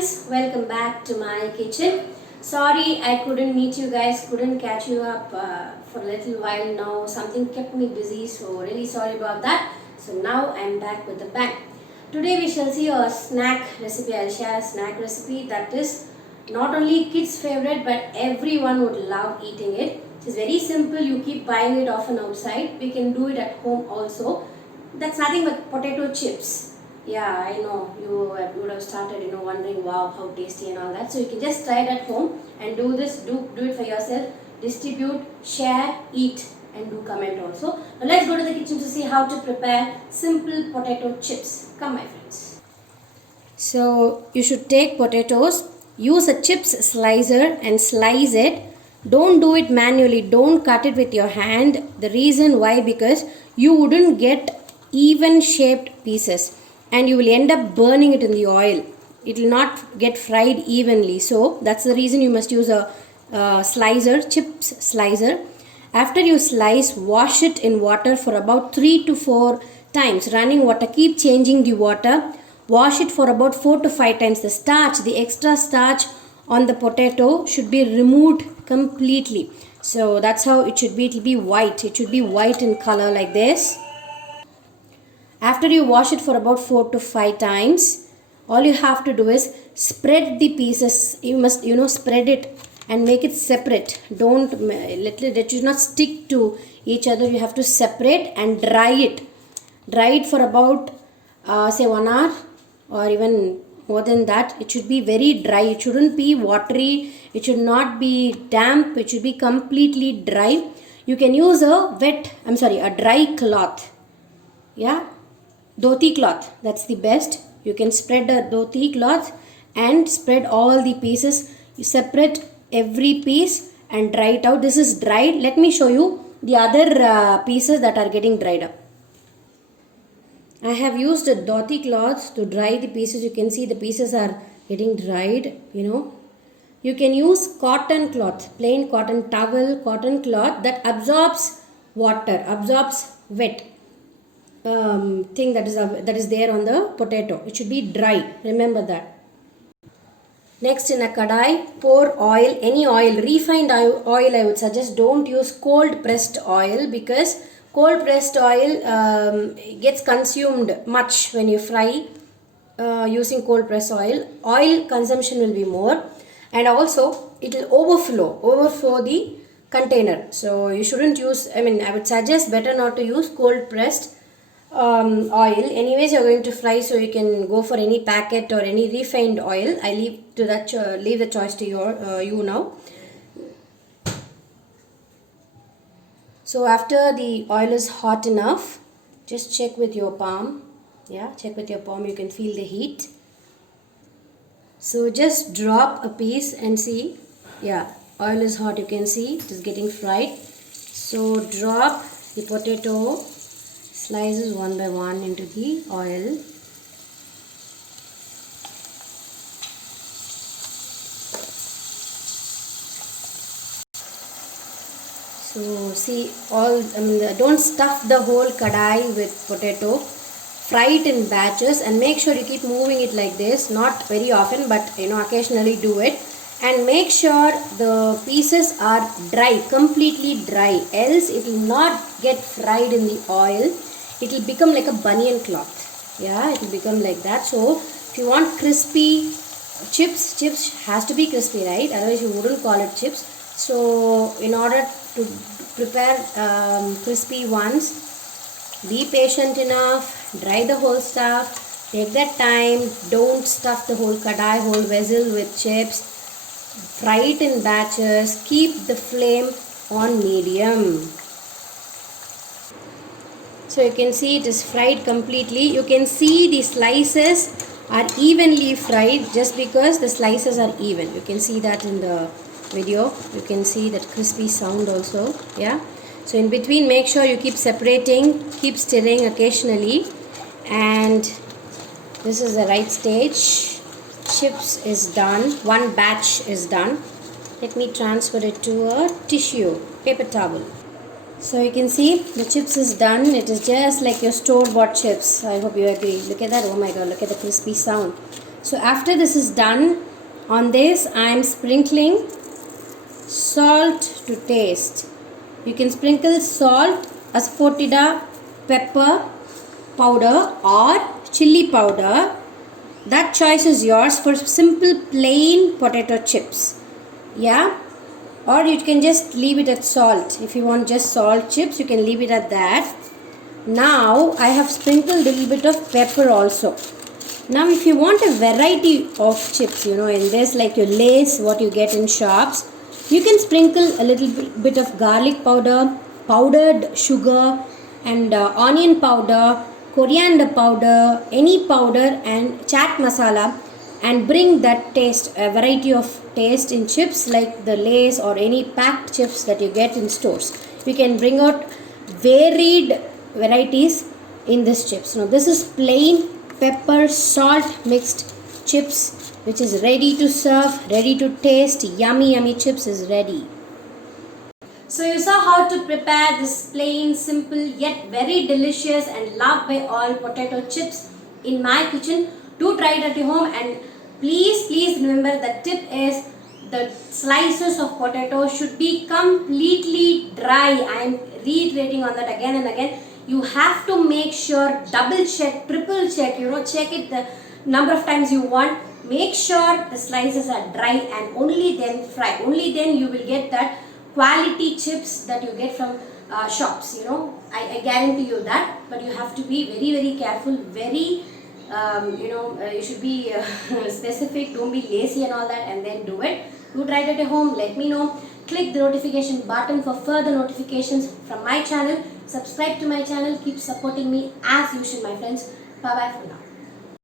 friends, welcome back to my kitchen. Sorry I couldn't meet you guys, couldn't catch you up for a little while now. Something kept me busy, so really sorry about that. So now I'm back with a bang. Today we shall see a snack recipe. I'll share a snack recipe that is not only kids favorite but everyone would love eating it. It's very simple. You keep buying it often outside. We can do it at home also. That's nothing but potato chips. Yeah, I know you would have started, wondering, wow, how tasty and all that. So you can just try it at home and do this. Do it for yourself. Distribute, share, eat, and do comment also. Now let's go to the kitchen to see how to prepare simple potato chips. Come, my friends. So you should take potatoes. Use a chips slicer and slice it. Don't do it manually. Don't cut it with your hand. The reason why, because you wouldn't get even shaped pieces and you will end up burning it in the oil. It will not get fried evenly. So that's the reason you must use a slicer, chips slicer. After you slice, wash it in water for about 3 to 4 times. Running water, keep changing the water. Wash it for about 4 to 5 times. The starch, the extra starch on the potato should be removed completely. So that's how it should be. It will be white. It should be white in color like this. After you wash it for about 4 to 5 times, all you have to do is spread the pieces. You must, spread it and make it separate. Don't let it not stick to each other. You have to separate and dry it. Dry it for about say 1 hour or even more than that. It should be very dry. It shouldn't be watery. It should not be damp. It should be completely dry. You can use a dry cloth. Yeah. Dhoti cloth, that's the best. You can spread a dhoti cloth and spread all the pieces. You separate every piece and dry it out. This is dried. Let me show you the other pieces that are getting dried up. I have used a dhoti cloth to dry the pieces. You can see the pieces are getting dried, You can use cotton cloth, plain cotton towel, cotton cloth that absorbs water, absorbs wet. Thing that is there on the potato. It should be dry. Remember that. Next, in a kadai, pour oil, any oil, refined oil. I would suggest don't use cold pressed oil because cold pressed oil gets consumed much when you fry using cold pressed oil. Oil consumption will be more, and also it will overflow the container. So you shouldn't use. I would suggest better not to use cold pressed oil. Anyways, you're going to fry, so you can go for any packet or any refined oil. I leave the choice to you now. So after the oil is hot enough, just check with your palm. Yeah, check with your palm. You can feel the heat. So just drop a piece and see. Yeah, oil is hot. You can see it is getting fried. So drop the potato slices one by one into the oil. So see don't stuff the whole kadai with potato. Fry it in batches and make sure you keep moving it like this. Not very often, but occasionally do it. And make sure the pieces are dry, completely dry. Else it will not get fried in the oil. It will become like a banyan cloth. Yeah, it will become like that. So if you want crispy chips has to be crispy, right? Otherwise you wouldn't call it chips. So in order to prepare crispy ones, be patient enough, dry the whole stuff, take that time, don't stuff the whole kadai, whole vessel with chips, fry it in batches, keep the flame on medium. So you can see it is fried completely. You can see the slices are evenly fried just because the slices are even. You can see that in the video. You can see that crispy sound also. Yeah. So in between, make sure you keep separating, keep stirring occasionally. And this is the right stage. Chips is done. One batch is done. Let me transfer it to a tissue, paper towel. So you can see the chips is done. It is just like your store-bought chips. I hope you agree. Look at that. Oh my god, look at the crispy sound. So after this is done, on this I am sprinkling salt to taste. You can sprinkle salt, asafoetida, pepper powder or chili powder. That choice is yours for simple plain potato chips. Yeah, or you can just leave it at salt. If you want just salt chips, you can leave it at that. Now I have sprinkled a little bit of pepper also. Now if you want a variety of chips, in this, like your Lay's, what you get in shops, you can sprinkle a little bit of garlic powder, powdered sugar, and onion powder, coriander powder, any powder, and chaat masala, and bring that taste, a variety of taste in chips like the Lay's or any packed chips that you get in stores. You can bring out varied varieties in this chips. Now this is plain pepper salt mixed chips, which is ready to serve, ready to taste. Yummy chips is ready. So you saw how to prepare this plain, simple yet very delicious and loved by all potato chips in my kitchen. Do try it at your home, and please remember the tip is the slices of potato should be completely dry. I am reiterating on that again and again. You have to make sure, double check, triple check, check it the number of times you want. Make sure the slices are dry and only then fry. Only then you will get that quality chips that you get from shops. I guarantee you that. But you have to be very careful, very you should be specific. Don't be lazy and all that, and then do it. Do try it at your home. Let me know. Click the notification button for further notifications from my channel. Subscribe to my channel. Keep supporting me as usual, my friends. Bye bye for now.